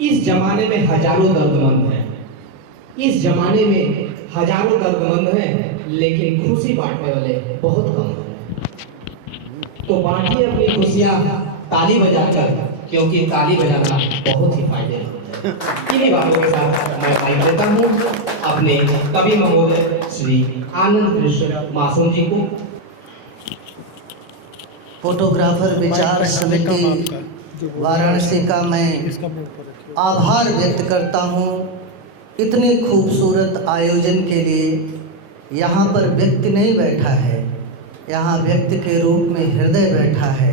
इस जमाने में हजारों दर्दमंद हैं, इस जमाने में हजारों दर्दमंद हैं, लेकिन खुशी बांटने वाले बहुत कम हैं। तो बांटिए अपनी खुशियाँ ताली बजाकर, क्योंकि ताली बजाना बहुत ही फायदेमंद है। इन्हीं बातों के साथ मैं माइक देता हूँ अपने कवि महोदय श्री आनंद कृष्ण मासूम जी को। फोटोग्राफर विचार समिति वाराणसी का मैं आभार व्यक्त करता हूँ इतने खूबसूरत आयोजन के लिए। यहाँ पर व्यक्ति नहीं बैठा है, यहाँ व्यक्ति के रूप में हृदय बैठा है,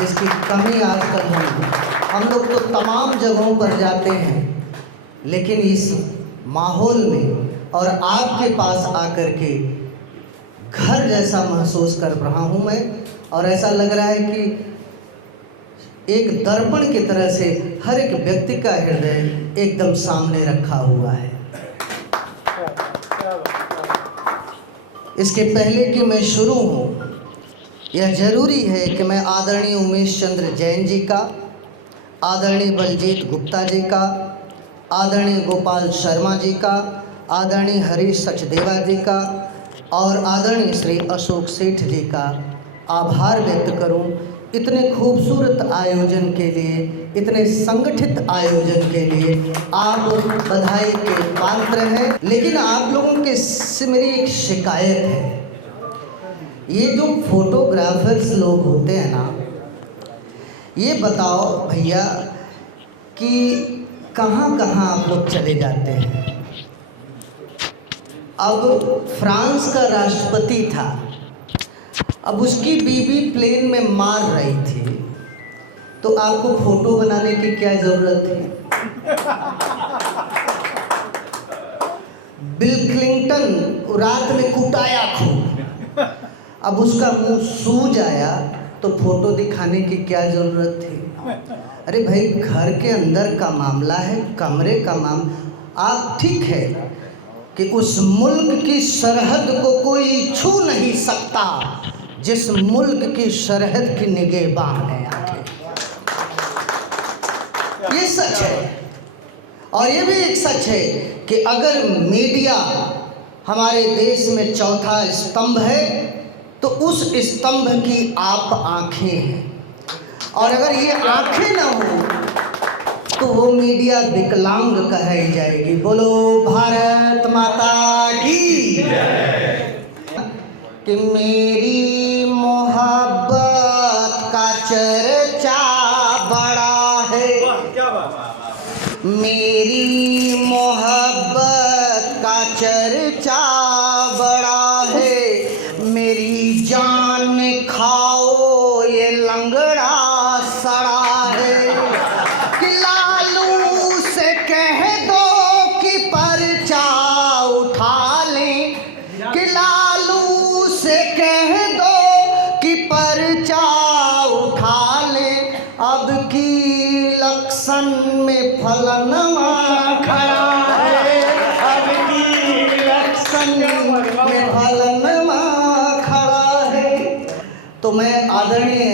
जिसकी कमी आजकल हम लोग तो तमाम जगहों पर जाते हैं, लेकिन इस माहौल में और आपके पास आकर के घर जैसा महसूस कर रहा हूँ मैं। और ऐसा लग रहा है कि एक दर्पण की तरह से हर एक व्यक्ति का हृदय एकदम सामने रखा हुआ है। इसके पहले कि मैं शुरू हूँ, यह जरूरी है कि मैं आदरणीय उमेश चंद्र जैन जी का, आदरणीय बलजीत गुप्ता जी का, आदरणीय गोपाल शर्मा जी का, आदरणीय हरीश सचदेवा जी का और आदरणीय श्री अशोक सेठ जी का आभार व्यक्त करूं इतने खूबसूरत आयोजन के लिए, इतने संगठित आयोजन के लिए। आप बधाई के पात्र हैं, लेकिन आप लोगों के से मेरी एक शिकायत है। ये जो फोटोग्राफर्स लोग होते हैं ना, ये बताओ भैया कि कहाँ कहाँ आप लोग चले जाते हैं। अब फ्रांस का राष्ट्रपति था, अब उसकी बीवी प्लेन में मार रही थी, तो आपको फोटो बनाने की क्या जरूरत थी। बिल क्लिंटन रात में कुटाया खूब, अब उसका मुंह सूज आया तो फोटो दिखाने की क्या जरूरत थी। अरे भाई, घर के अंदर का मामला है, कमरे का मामला। आप ठीक है कि उस मुल्क की सरहद को कोई छू नहीं सकता जिस मुल्क की सरहद की निगहबान है आखिर। ये सच है। और ये भी एक सच है कि अगर मीडिया हमारे देश में चौथा स्तंभ है तो उस स्तंभ की आप आंखें हैं, और अगर ये आंखें ना हो तो वो मीडिया विकलांग कही जाएगी। बोलो भारत माता की कि मेरी मोहब्बत का चर्चा बड़ा है, मेरी मोहब्बत का चर्चा बड़ा है, मेरी जान खाओ ये लंगड़ा सड़ा है। कि लालू से कह दो कि पर्चा उठा लें, कि लालू से कह दो कि पर्चा उठा लें। अब की इलेक्शन में फलनवा खड़ा है, अब की इलेक्शन में फलनवा खड़ा है। तो मैं आदरणीय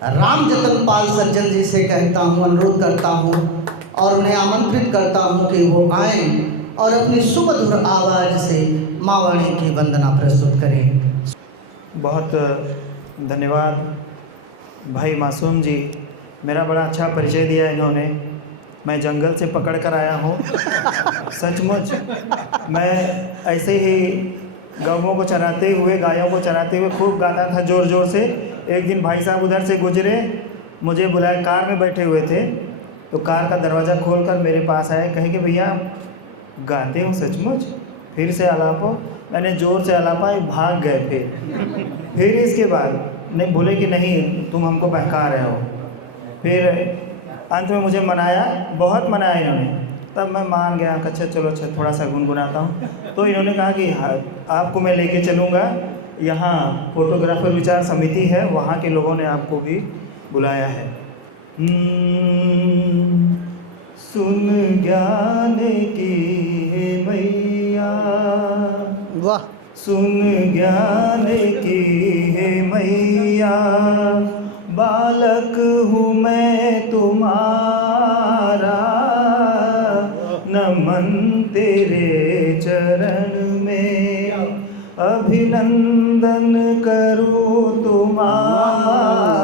राम जतन पाल सज्जन जी से कहता हूँ, अनुरोध करता हूँ और उन्हें आमंत्रित करता हूँ कि वो आएं और अपनी सुमधुर आवाज़ से माँ वाणी की वंदना प्रस्तुत करें। बहुत धन्यवाद भाई मासूम जी, मेरा बड़ा अच्छा परिचय दिया इन्होंने। मैं जंगल से पकड़ कर आया हूँ। सचमुच मैं ऐसे ही गौओं को चराते हुए, गायों को चराते हुए खूब गाता था ज़ोर ज़ोर से। एक दिन भाई साहब उधर से गुजरे, मुझे बुलाया, कार में बैठे हुए थे, तो कार का दरवाज़ा खोलकर मेरे पास आए, कहे कि भैया गाते हो सचमुच, फिर से आलापो। मैंने ज़ोर से आलापा, भाग गए। फिर इसके बाद नहीं बोले कि नहीं तुम हमको बहका रहे हो। फिर अंत में मुझे मनाया, बहुत मनाया इन्होंने, तब मैं मान गया। अच्छा चलो, अच्छा थोड़ा सा गुनगुनाता हूँ। तो इन्होंने कहा कि आपको मैं लेके चलूँगा, यहाँ फोटोग्राफर विचार समिति है, वहाँ के लोगों ने आपको भी बुलाया है। सुन ज्ञान की मैया, वाह, सुन ज्ञान की है मैया, बालक हूँ मैं तुम्हारा, मन तेरे चरण में अभिनंदन करूं तुम्हारा।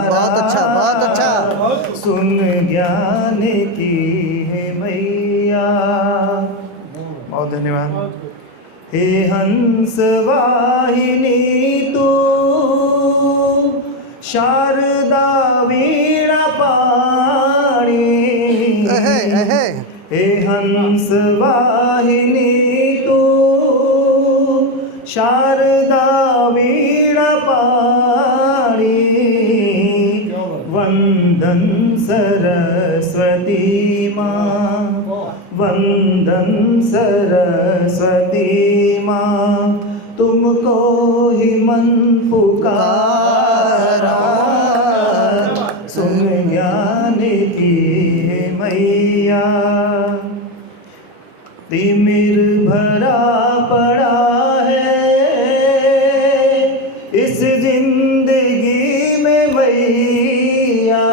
बहुत अच्छा, बहुत अच्छा। सुन ज्ञान की है मैया। बहुत धन्यवाद। हे हंस वाहिनी तू शारदा वीणा पाणी। हे हंस वाहिनी तू शारदा वीणा पाणी। वंदन सरस्वती माँ, वंदन सरस्वती माँ, तुमको ही मन पुकारा। सुन ज्ञान की है मैया। तिमिर भरा पड़ा है इस जिंदगी में मैया।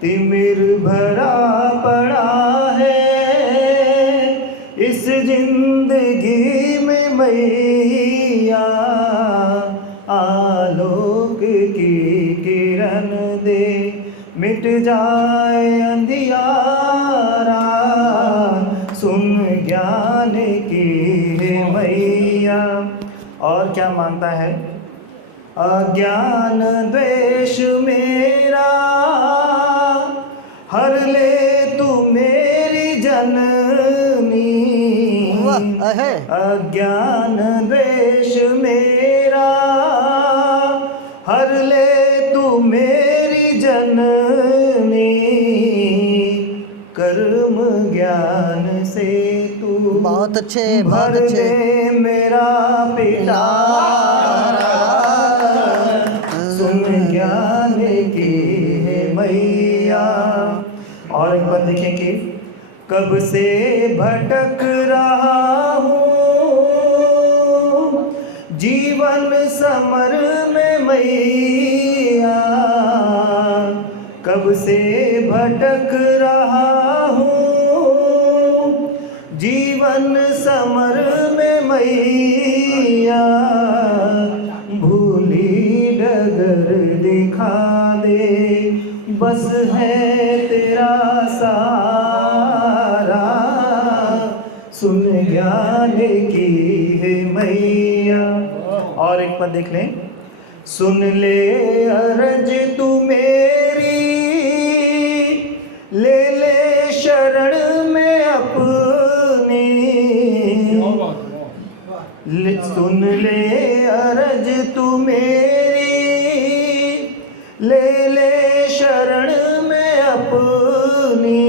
तिमिर भरा पड़ा है इस जिंदगी में मैया। आलोक की किरण दे मिट जाए अंधियारा। सुन ज्ञान की है मैया। और क्या मांगता है? अज्ञान द्वेष मेरा हर ले तू मेरी जननी। अज्ञान द्वेष मेरा हर ले तू मेरी जननी। कर्म ज्ञान से तू बहुत अच्छे, बहुत भर अच्छे। दे मेरा पिटारा। सुन ज्ञान की है मैया। और एक बात देखें कि कब से भटक रहा हूँ जीवन समर में मैया। कब से भटक रहा हूँ जीवन समर में मैया। भूली डगर दिखा दे बस है तेरा सहारा। सुन ज्ञान की है मैया। और एक पद देख लें। सुन ले अरज तू मेरी ले ले शरण में अपनी। सुन ले अरज तू मेरी ले ले शरण में अपनी।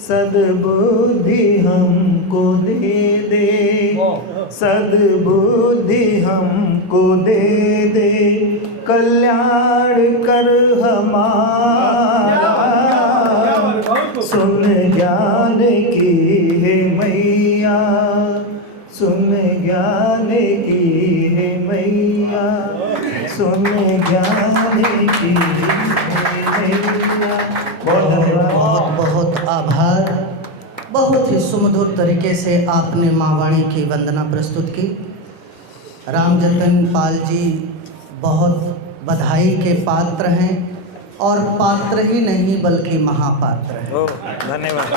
सद्बुद्धि हमको दे दे, सद्बुद्धि हमको दे दे, कल्याण कर हमारा। सुन ज्ञान की है मैया, सुन ज्ञान की है मैया, सुन ज्ञान की है मैया। बहुत धन्यवाद। बहुत बहुत आभार। बहुत ही सुमधुर तरीके से आपने माँ वाणी की वंदना प्रस्तुत की। रामजतन पाल जी बहुत बधाई के पात्र हैं और पात्र ही नहीं बल्कि महापात्र हैं। धन्यवाद।